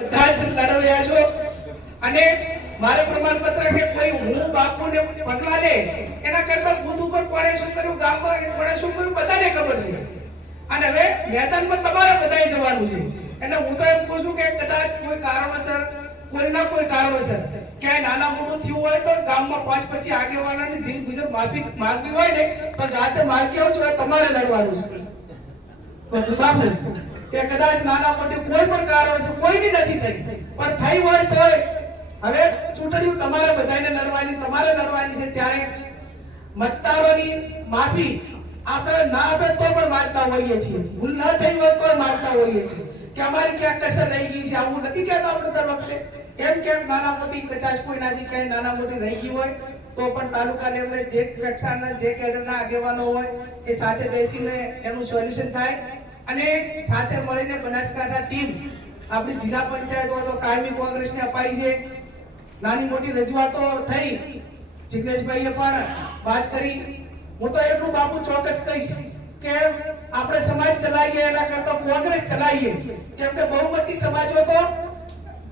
બધા જ લડવ્યા છો અને મારે પ્રમાણપત્ર કે કોઈ હું બાપુને પગલા લે એના કરતા બુધ ઉપર કોણે શું કર્યું, ગામમાં કોણે શું કર્યું બધાને ખબર છે. અને હવે મેદાનમાં તમારે બધાએ જવાનું છે. એટલે હું તો એમ કહું છું કે કદાચ કોઈ કારણોસર કોઈના કોઈ કારણોસર ક્યાંય નાના મોટું થયું હોય તો ગામમાં 5-25 આગેવાનોની દિલ ગુજર માફી માંગવી હોય ને તો જાતે માગી આવજો, તમારે લડવાનું છે. બાપુ કે કદાચ નાના મોટી કોઈ પણ કારણ છે, કોઈની નથી થઈ પણ થઈ હોય તો હવે ચૂંટણીઓ તમારે બધાને લડવાની છે. ત્યારે મતદારોની માફી આપણે ના આપે તો પણ માંગતા હોઈએ છીએ, ભૂલ ન થઈ હોય તો માંગતા હોઈએ છીએ કે અમારી ક્યાંક કસર રહી ગઈ છે. આવું નથી કહેતા આપણે દર વખતે, એમ કેમ નાના મોટી કચાશ કોઈનાથી ક્યાંય નાના મોટી રહી ગઈ હોય તો પણ તાલુકા લેવલે જે કક્ષાના જે કેડરના આગેવાનો હોય એ સાથે બેસીને એનું સોલ્યુશન થાય અને સાથે મળીને બનાસકાંઠા ટીમ આપણી જિલ્લા પંચાયત હોય તો કાયમી કોંગ્રેસને અપાઈ છે. નાની મોટી રજૂઆતો થઈ, જિગ્નેશભાઈએ પણ વાત કરી. હું તો એટલું બાપુ ચોક્કસ કહીશ કે આપણે સમાજ ચલાવીએ એના કરતા કોંગ્રેસ ચલાવીએ, કેમ કે બહુમતી સમાજો તો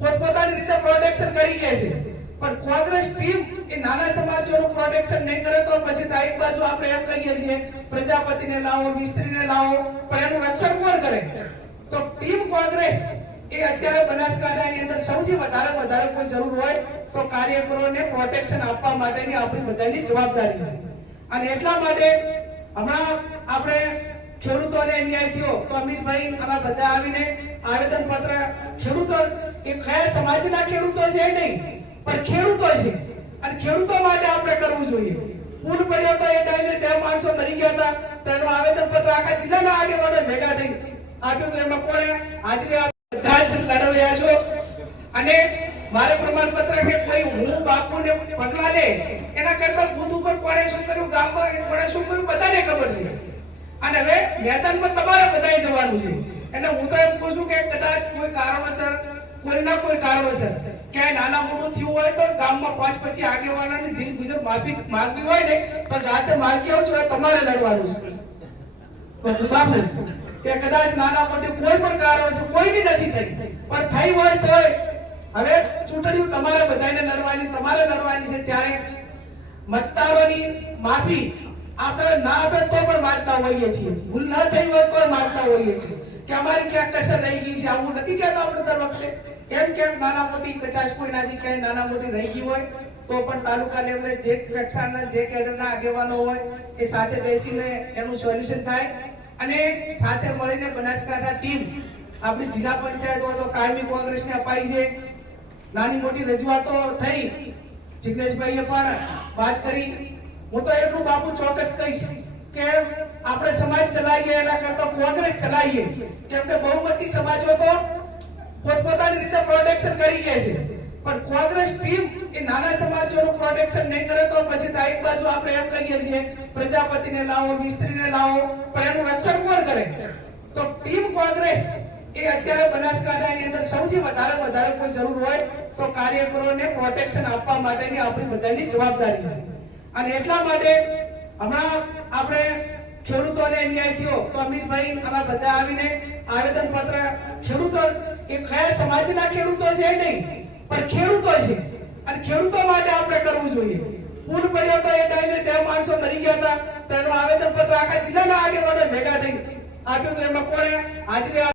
પોતપોતાની રીતે પ્રોટેક્શન કરી ગયા છે, પણ કોંગ્રેસ ટીમ એ નાના સમાજોનું પ્રોટેક્શન નહીં કરે તો પછી એક બાજુ આપણે એમ કહીએ છીએ પ્રજાપતિને લાવો, મિસ્ત્રીને લાવો, પણ એનું રક્ષણ કોણ કરે? તો ટીમ કોંગ્રેસ એ અત્યારે બનાસકાંઠાની અંદર સૌથી વધારે કોઈ જરૂર હોય તો કાર્યકરોને પ્રોટેક્શન આપવા માટેની આપણી બધાની જવાબદારી છે. અને એટલા માટે હમણાં આપણે ખેડૂતોને અન્યાય થયો તો અમિતભાઈ આમાં બધા આવીને આવેદન પત્ર, ખેડૂતો એ કયા સમાજના ખેડૂતો છે નહીં પણ ખેડૂતો છે અને ખેડૂતો માટે આપણે કરવું જોઈએ. પૂર પડ્યો તો એ ટાઈમે 2 માણસો મરી ગયા હતા તો એનું આવેદન પત્ર આખા જિલ્લાના આગેવાનો ભેગા થઈ આપ્યું તો એમાં કોણે હાજરી બધા જ લડવ્યા છો અને મારે પ્રમાણપત્ર કે કોઈ હું બાપુને પગલા લે એના કરતા બુધ ઉપર કોણે શું કર્યું, ગામમાં કોણે શું કર્યું બધાને ખબર છે. અને હવે મેદાનમાં તમારે બધાએ જવાનું છે. એટલે હું તો એમ કહું છું કે કદાચ કોઈ કારણોસર કોઈના કોઈ કારણોસર ક્યાંય નાના મોટું થયું હોય તો ગામમાં 5-25 આગેવાનોની દિલ ગુજર માફી માંગવી હોય ને તો જાતે માગી આવજો, તમારે લડવાનું છે. બાપુ કે કદાચ નાના મોટી કોઈ પણ કારણ છે, કોઈની નથી થઈ પણ થઈ હોય તો હવે ચૂંટણીઓ તમારે બધાને લડવાની છે. ત્યારે મતદારોની માફી આપણે ના આપે તો પણ માંગતા હોઈએ છીએ, ભૂલ ન થઈ હોય તો માંગતા હોઈએ છીએ કે અમારી ક્યાંક કસર રહી ગઈ છે. આવું નથી કહેતા આપણે દર વખતે, એમ કેમ નાના મોટી કચાશ કોઈનાથી ક્યાંય નાના મોટી રહી ગઈ હોય તો પણ તાલુકા લેવલે જે કક્ષાના જે કેડરના આગેવાનો હોય એ સાથે બેસીને એનું સોલ્યુશન થાય અને સાથે મળીને બનાસકાંઠા ટીમ આપણી જિલ્લા પંચાયત હોય તો કાયમી કોંગ્રેસને અપાઈ છે. નાની મોટી રજૂઆતો થઈ, જિગ્નેશભાઈએ પણ વાત કરી. હું તો એટલું બાપુ ચોક્કસ કહીશ કે આપણે સમાજ ચલાવીએ એના કરતા કોંગ્રેસ ચલાવીએ, કેમ કે બહુમતી સમાજો તો પોતપોતાની રીતે પ્રોટેક્શન કરી ગયા છે, પણ કોંગ્રેસ ટીમ એ નાના સમાજોનું પ્રોટેક્શન નહીં કરે તો પછી એક બાજુ આપણે એમ કહીએ છીએ પ્રજાપતિને લાવો, મિસ્ત્રીને લાવો, પણ એનું રક્ષણ કોણ કરે? તો ટીમ કોંગ્રેસ એ અત્યારે બનાસકાંઠાની અંદર સૌથી વધારે કોઈ જરૂર હોય તો કાર્યકરોને પ્રોટેક્શન આપવા માટેની આપણી બધાની જવાબદારી છે. અને એટલા માટે હમણાં આપણે ખેડૂતોને અન્યાય થયો તો અમિતભાઈ આમાં બધા આવીને આવેદન પત્ર, ખેડૂતો એ કયા સમાજના ખેડૂતો છે નહીં પણ ખેડૂતો છે અને ખેડૂતો માટે આપણે કરવું જોઈએ. પૂર પડ્યો તો એ ટાઈમે 2 માણસો મરી ગયા હતા તો એનું આવેદન પત્ર આખા જિલ્લાના આગેવાનો ભેગા થઈ આપ્યું તો એમાં કોણે હાજરી